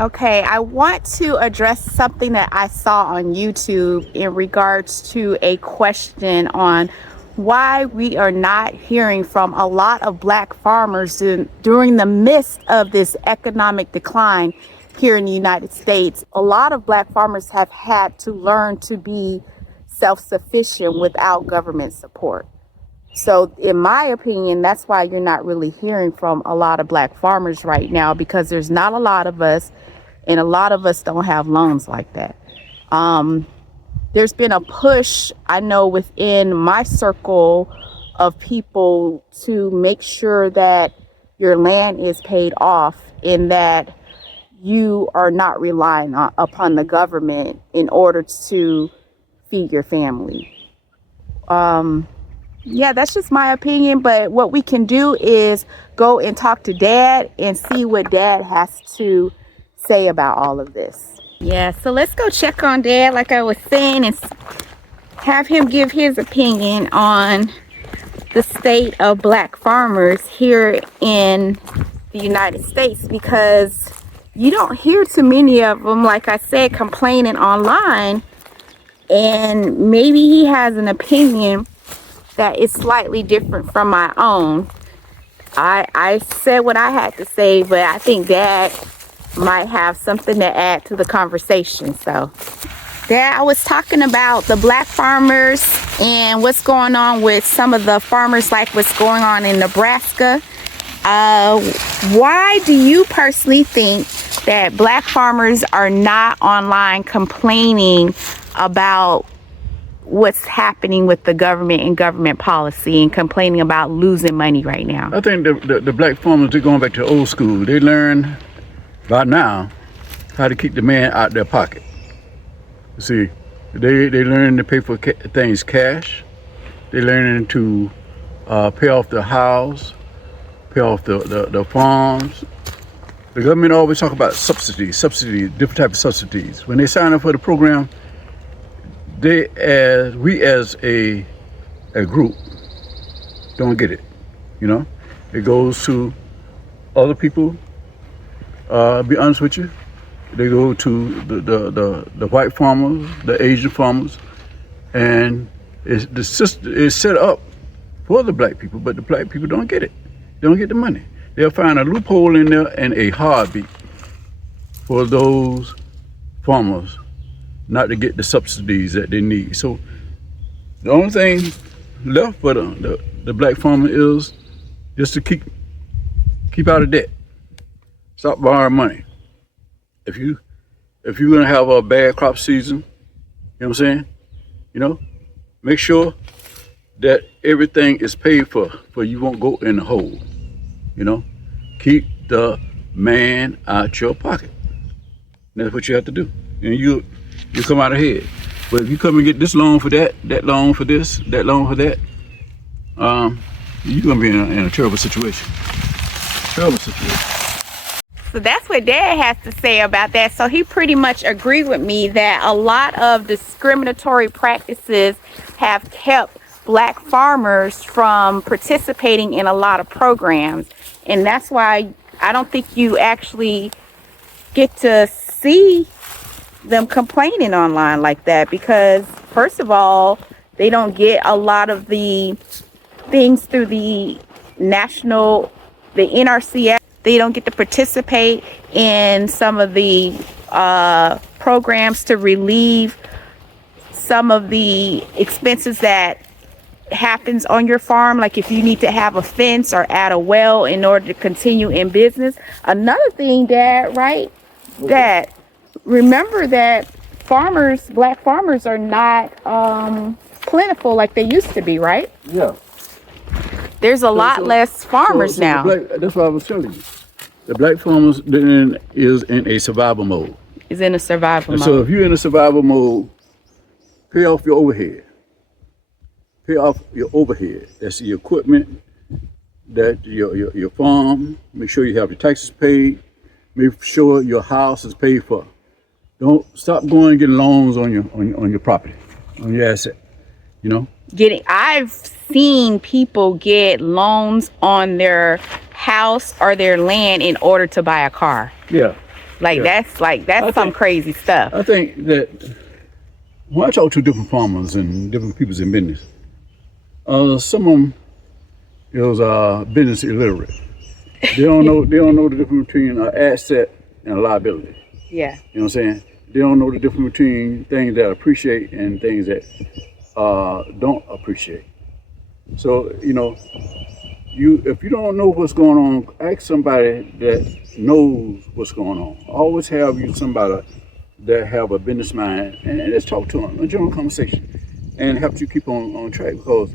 Okay, I want to address something that I saw on YouTube in regards to a question on why we are not hearing from a lot of Black farmers during the midst of this economic decline here in the United States. A lot of Black farmers have had to learn to be self-sufficient without government support. So in my opinion, that's why you're not really hearing from a lot of Black farmers right now, because there's not a lot of us, and a lot of us don't have loans like that. There's been a push, I know, within my circle of people to make sure that your land is paid off and that you are not relying upon the government in order to feed your family. Yeah, that's just my opinion. But what we can do is go and talk to Dad and see what Dad has to say about all of this. Yeah, so let's go check on Dad, like I was saying, and have him give his opinion on the state of Black farmers here in the United States, because you don't hear too many of them, like I said, complaining online. And maybe he has an opinion that is slightly different from my own. I said what I had to say, but I think Dad might have something to add to the conversation. So, Dad, I was talking about the Black farmers and what's going on with some of the farmers, like what's going on in Nebraska. Why do you personally think that Black farmers are not online complaining about what's happening with the government and government policy and complaining about losing money right now? I think the Black farmers, they're going back to old school. They learn by now how to keep the man out their pocket. You see, they learn to pay for things cash. They learn to pay off the house, pay off the farms. The government always talk about subsidies, different types of subsidies. When they sign up for the program, we as a group don't get it. You know, it goes to other people. Be honest with you, they go to the white farmers, the Asian farmers, and the system is set up for the Black people, but the Black people don't get it. They don't get the money. They'll find a loophole in there and a heartbeat for those farmers not to get the subsidies that they need. So the only thing left for the Black farmer is just to keep out of debt. Stop borrowing money. If you're gonna have a bad crop season, you know what I'm saying? You know, make sure that everything is paid for you won't go in the hole. You know, keep the man out your pocket. And that's what you have to do, and you come out ahead. But if you come and get this loan for that loan for this, that loan for that, you're gonna be in a terrible situation. Terrible situation. So that's what Dad has to say about that. So he pretty much agreed with me that a lot of discriminatory practices have kept Black farmers from participating in a lot of programs. And that's why I don't think you actually get to see them complaining online like that, because first of all, they don't get a lot of the things through the NRCS. They don't get to participate in some of the programs to relieve some of the expenses that happens on your farm, like if you need to have a fence or add a well in order to continue in business. Another thing, Dad, right? Dad, remember that Black farmers are not plentiful like they used to be, right? Yeah. There's a lot less farmers now. That's what I was telling you. The Black farmers is in a survival mode. Is in a survival mode. So if you're in a survival mode, pay off your overhead. Pay off your overhead. That's the equipment, that your farm. Make sure you have your taxes paid. Make sure your house is paid for. Don't stop going and getting loans on your property, on your asset. You know. I've seen people get loans on their house or their land in order to buy a car. Yeah. Like that's some crazy stuff. I think that when I talk to different farmers and different people in business, some of them is business illiterate. They don't know the difference between an asset and a liability. Yeah. You know what I'm saying? They don't know the difference between things that appreciate and things that don't appreciate. So, if you don't know what's going on, ask somebody that knows what's going on. Always have you somebody that have a business mind, and let's talk to them, a general conversation, and help you keep on track. Because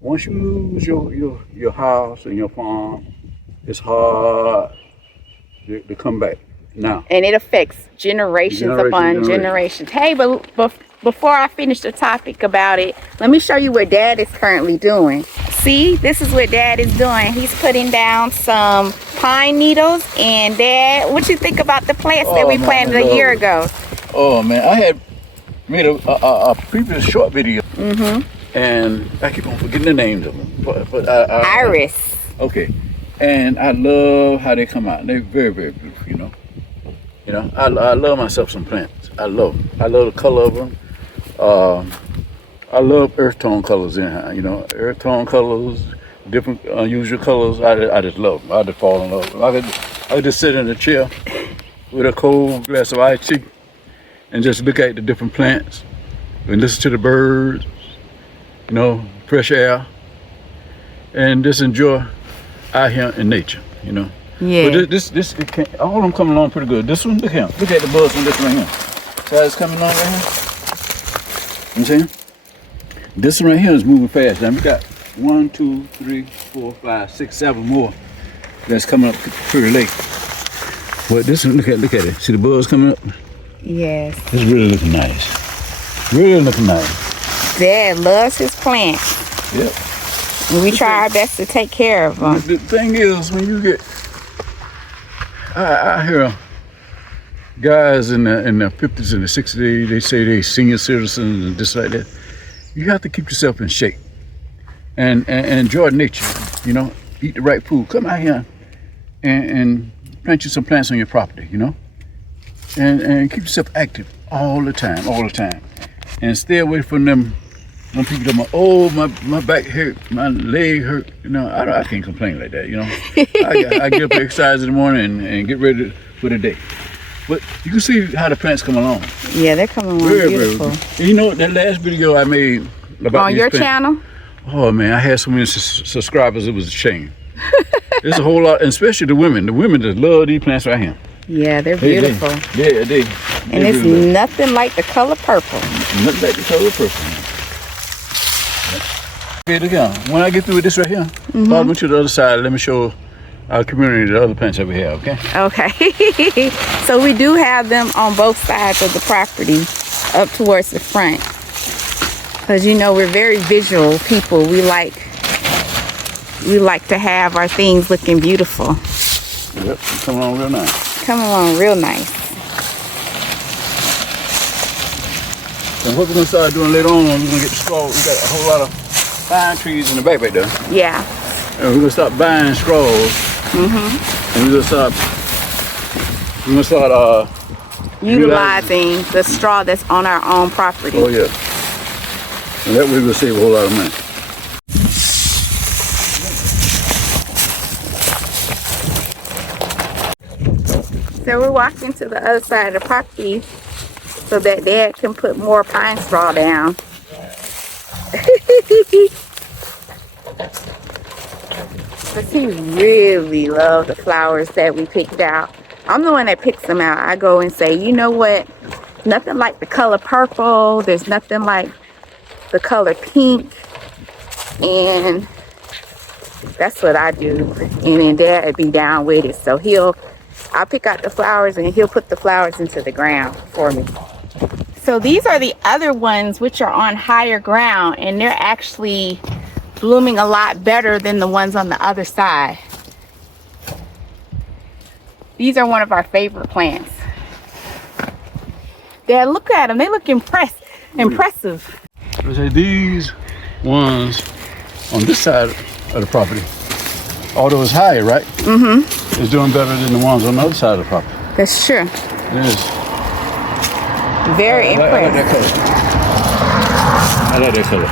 once you lose your house and your farm, it's hard to come back now. And it affects generations upon generations. Hey, but before I finish the topic about it, let me show you what Dad is currently doing. See, this is what Dad is doing. He's putting down some pine needles. And Dad, what you think about the plants that we planted a year ago? Oh man, I had made a previous short video, and I keep on forgetting the names of them. But Iris. Okay, and I love how they come out. They're very, very beautiful. I love myself some plants. I love them. I love the color of them. I love earth tone colors in here. Earth tone colors, different unusual colors. I just love them. I just fall in love with them. I could just sit in a chair with a cold glass of iced tea and just look at the different plants and listen to the birds, fresh air, and just enjoy out here in nature, Yeah. But this all of them coming along pretty good. This one, look at him. Look at the buds on this one right here. See how it's coming along right here? You know what I'm saying? This one right here is moving fast. Now we got 1, 2, 3, 4, 5, 6, 7 more that's coming up pretty late. But this one, look at it. See the buds coming up? Yes. It's really looking nice. Really looking nice. Dad loves his plants. Yep. And we try our best to take care of them. The thing is, when you get, I hear guys in the 50s and the 60s, they say they senior citizens and just like that. You have to keep yourself in shape and enjoy nature, eat the right food. Come out here and plant you some plants on your property, and keep yourself active all the time. And stay away from them when people tell me, oh, my back hurt, my leg hurt. I can't complain like that, I get up and exercise in the morning and get ready for the day. But you can see how the plants come along. Yeah, they're coming along beautiful. That last video I made about on your channel? Oh man, I had so many subscribers, it was a shame. There's a whole lot, and especially the women. The women just love these plants right here. Yeah, they're beautiful. They and it's really nothing like the color purple. Nothing like the color purple. Okay, look here. When I get through with this right here, follow me to the other side. Let me show our community the other plants that we have, okay? Okay. So we do have them on both sides of the property up towards the front. Because we're very visual people. We like to have our things looking beautiful. Yep, coming along real nice. Coming along real nice. And what we're going to start doing later on, we're going to get the straw. We got a whole lot of pine trees in the back right there. Yeah. And we're going to start buying straws. And we're going to start utilizing the straw that's on our own property. Oh, yeah. And that way we'll save a whole lot of money. So we're walking to the other side of the property so that Dad can put more pine straw down. Because he really loves the flowers that we picked out. I'm the one that picks them out. I go and say, you know what? Nothing like the color purple. There's nothing like the color pink. And that's what I do. And then Dad would be down with it. So I'll pick out the flowers and he'll put the flowers into the ground for me. So these are the other ones which are on higher ground, and they're actually blooming a lot better than the ones on the other side. These are one of our favorite plants. Dad, look at them. They look impressive. These ones on this side of the property, although it's higher, right? It's doing better than the ones on the other side of the property. That's true. It is. Very I like that impressed. color. I like that color.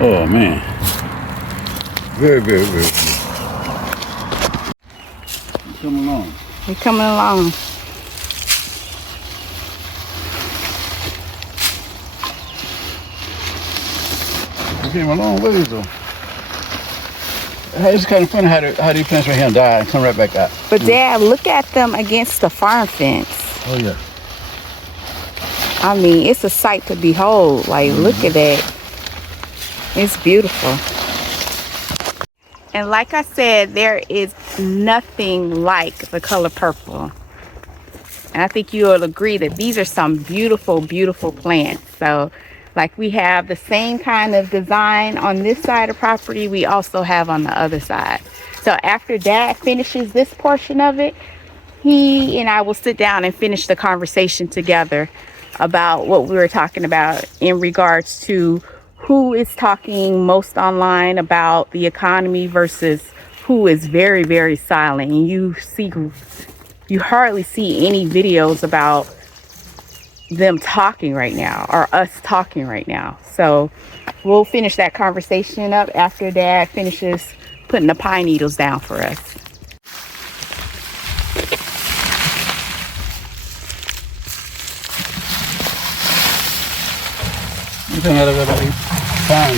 Oh man. Very, very, very good. Come along. We're coming along. We came a long ways though. Hey, it's kind of funny how these plants right here die and come right back out. But Dad, look at them against the farm fence. Oh yeah. I mean, it's a sight to behold. Like, look at that. It's beautiful. And like I said, there is nothing like the color purple. And I think you will agree that these are some beautiful, beautiful plants. So, like, we have the same kind of design on this side of property we also have on the other side. So after Dad finishes this portion of it, he and I will sit down and finish the conversation together about what we were talking about in regards to who is talking most online about the economy versus who is very, very silent. And you hardly see any videos about them talking right now or us talking right now. So we'll finish that conversation up after Dad finishes putting the pine needles down for us. You think everybody find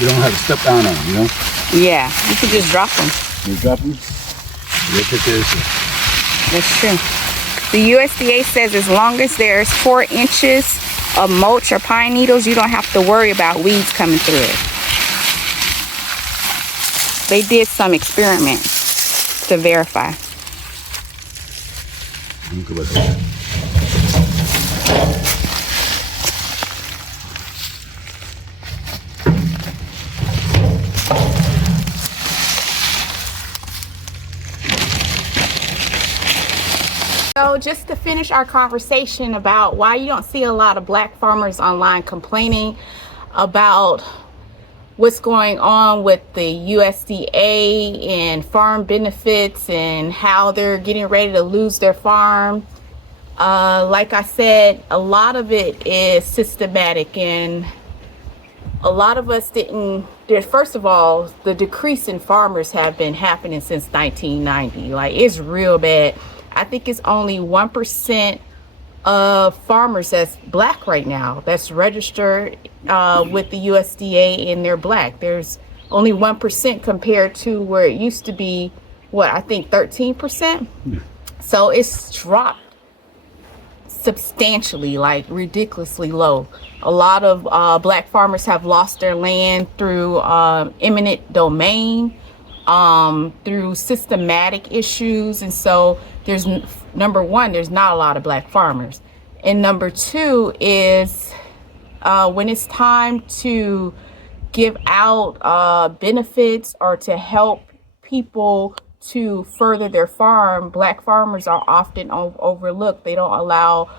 you don't have to step down on them, you know? Yeah, you can just drop them. You drop them, they'll take care of yourself. That's true. The USDA says as long as there's 4 inches of mulch or pine needles, you don't have to worry about weeds coming through it. They did some experiments to verify. Go back there. So just to finish our conversation about why you don't see a lot of black farmers online complaining about what's going on with the USDA and farm benefits and how they're getting ready to lose their farm. Like I said, a lot of it is systematic, and a lot of us didn't. First of all, the decrease in farmers have been happening since 1990. Like, it's real bad. I think it's only 1% of farmers that's black right now that's registered with the USDA, and they're black. There's only 1% compared to where it used to be, I think 13%. So it's dropped substantially, like ridiculously low. A lot of black farmers have lost their land through eminent domain, through systematic issues. And so there's, number one, there's not a lot of black farmers. And number two is when it's time to give out benefits or to help people to further their farm, black farmers are often overlooked. They don't allow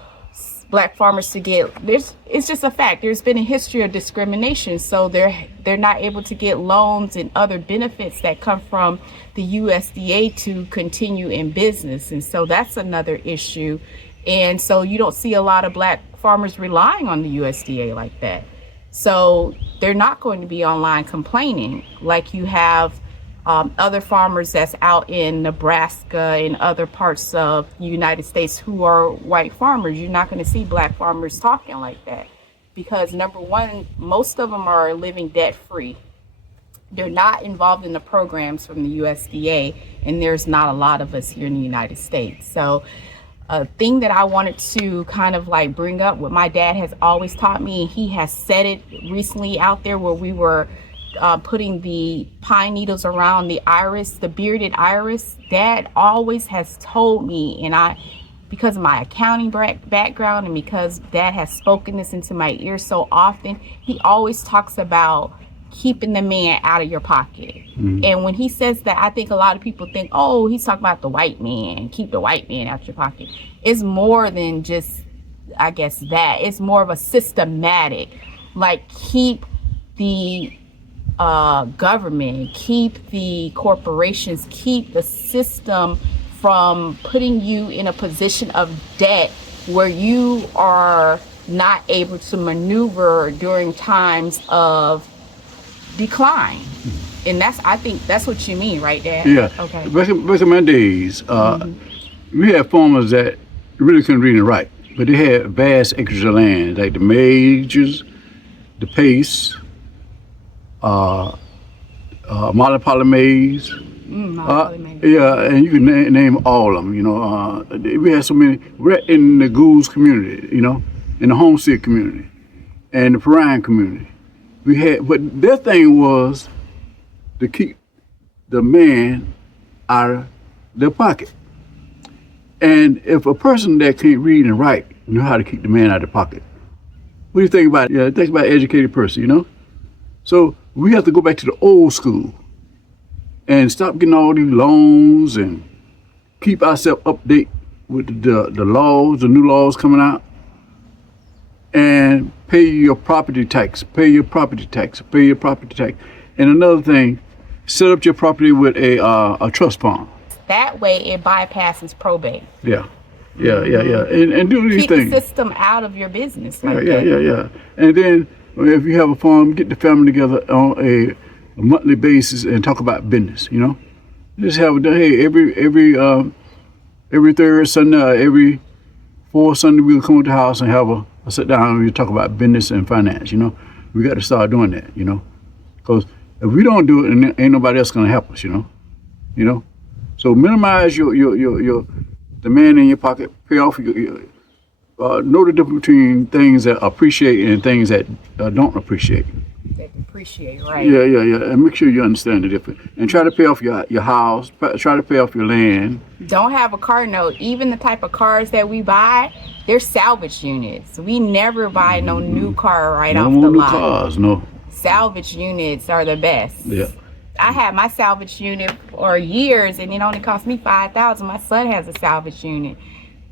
black farmers to get, it's just a fact. There's been a history of discrimination. So they're not able to get loans and other benefits that come from the USDA to continue in business. And so that's another issue. And so you don't see a lot of black farmers relying on the USDA like that. So they're not going to be online complaining like you have other farmers that's out in Nebraska and other parts of the United States who are white farmers. You're not going to see black farmers talking like that because, number one, most of them are living debt free. They're not involved in the programs from the USDA, and there's not a lot of us here in the United States. So a thing that I wanted to kind of like bring up, what my dad has always taught me, and he has said it recently out there where we were putting the pine needles around the iris, the bearded iris. Dad always has told me, and because of my accounting background and because Dad has spoken this into my ear so often, he always talks about keeping the man out of your pocket. Mm-hmm. And when he says that, I think a lot of people think, oh, he's talking about the white man, keep the white man out your pocket. It's more than just, I guess, that. It's more of a systematic, like, keep the government, keep the corporations, keep the system from putting you in a position of debt where you are not able to maneuver during times of decline. And I think that's what you mean, right, Dad? Yeah. Okay. Back in my days, we had farmers that really couldn't read and write, but they had vast acres of land, like the Majors, the Pace, Molly Polymaze. Yeah, and you can name all of them. You know, we had so many. We're in the Goose community, you know, in the Homestead community, and the Perrine community. We had, but their thing was to keep the man out of their pocket. And if a person that can't read and write knew how to keep the man out of the pocket, what do you think about it? Yeah, think about an educated person, you know? So we have to go back to the old school and stop getting all these loans and keep ourselves update with the laws, the new laws coming out, and pay your property tax, pay your property tax, pay your property tax. And another thing, set up your property with a trust fund. That way it bypasses probate. Yeah. And do these Keep things. the system out of your business. Like Yeah. And then if you have a farm, get the family together on a monthly basis and talk about business, you know? Just have every third Sunday, every fourth Sunday we'll come to the house and have a sit down and we talk about business and finance, you know? We got to start doing that, you know? Because if we don't do it, then ain't nobody else gonna help us, you know? You know? So minimize your the man in your pocket, pay off your know the difference between things that appreciate and things that don't appreciate. That appreciate, right? Yeah. And make sure you understand the difference. And try to pay off your house, try to pay off your land. Don't have a car note. Even the type of cars that we buy, they're salvage units. We never buy no new car right off the lot. No new cars, no. Salvage units are the best. Yeah. I had my salvage unit for years and it only cost me $5,000. My son has a salvage unit.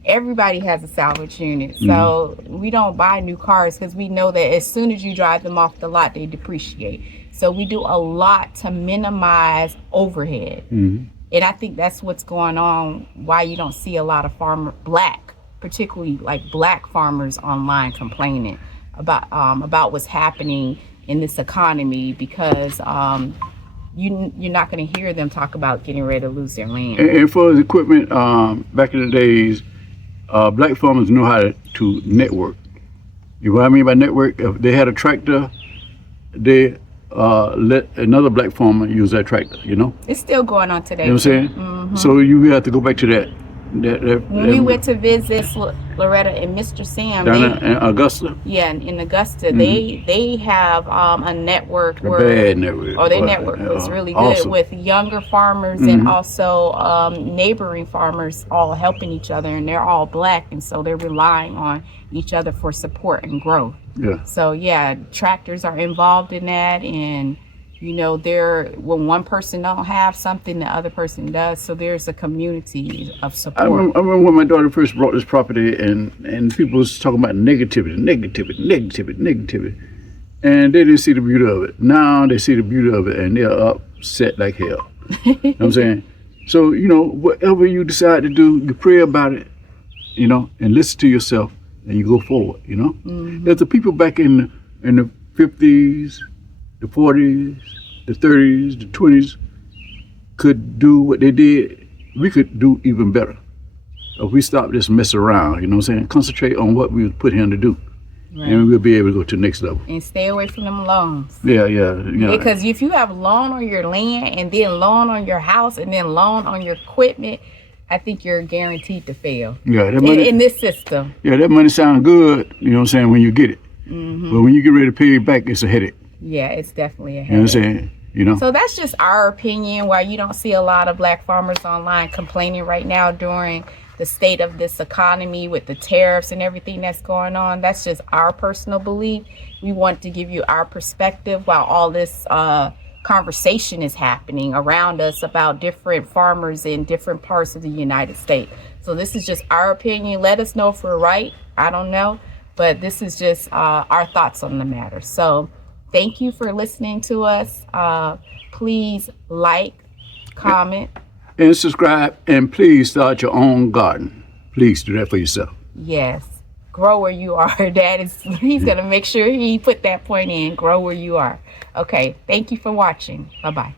Everybody has a salvage unit. So we don't buy new cars because we know that as soon as you drive them off the lot, they depreciate. So we do a lot to minimize overhead. And I think that's what's going on, why you don't see a lot of particularly like black farmers online complaining about what's happening in this economy, because you're not going to hear them talk about getting ready to lose their land. And for the equipment, back in the days, black farmers knew how to network. You know what I mean by network? If they had a tractor, they let another black farmer use that tractor, you know? It's still going on today. You know what I'm saying? So you have to go back to that. When we went to visit Loretta and Mr. Sam, down in Augusta? Yeah, in Augusta, they have a network A bad network. Oh, their network was really good awesome. with younger farmers and also neighboring farmers all helping each other, and they're all black, and so they're relying on each other for support and growth. Yeah. So yeah, tractors are involved in that, and you know, when one person don't have something, the other person does. So there's a community of support. I remember when my daughter first bought this property, and people was talking about negativity, and they didn't see the beauty of it. Now they see the beauty of it, and they're upset like hell. You know what I'm saying? So, you know, whatever you decide to do, you pray about it, you know, and listen to yourself, and you go forward, you know? There's the people back in the 50s, the 40s, the 30s, the 20s could do what they did. We could do even better if we stop this mess around, you know what I'm saying? Concentrate on what we was put here to do. Right. And we'll be able to go to the next level. And stay away from them loans. Yeah. Because if you have loan on your land and then loan on your house and then loan on your equipment, I think you're guaranteed to fail. Yeah, that money, in this system. Yeah, that money sounds good, you know what I'm saying, when you get it. But when you get ready to pay it back, it's a headache. Yeah, it's definitely a headache. You know what I'm saying? You know? So that's just our opinion, why you don't see a lot of black farmers online complaining right now during the state of this economy with the tariffs and everything that's going on. That's just our personal belief. We want to give you our perspective while all this conversation is happening around us about different farmers in different parts of the United States. So this is just our opinion. Let us know if we're right. I don't know. But this is just our thoughts on the matter. So thank you for listening to us. Please like, comment. and subscribe, and please start your own garden. Please do that for yourself. Yes. Grow where you are. He's going to make sure he put that point in. Grow where you are. Okay. Thank you for watching. Bye-bye.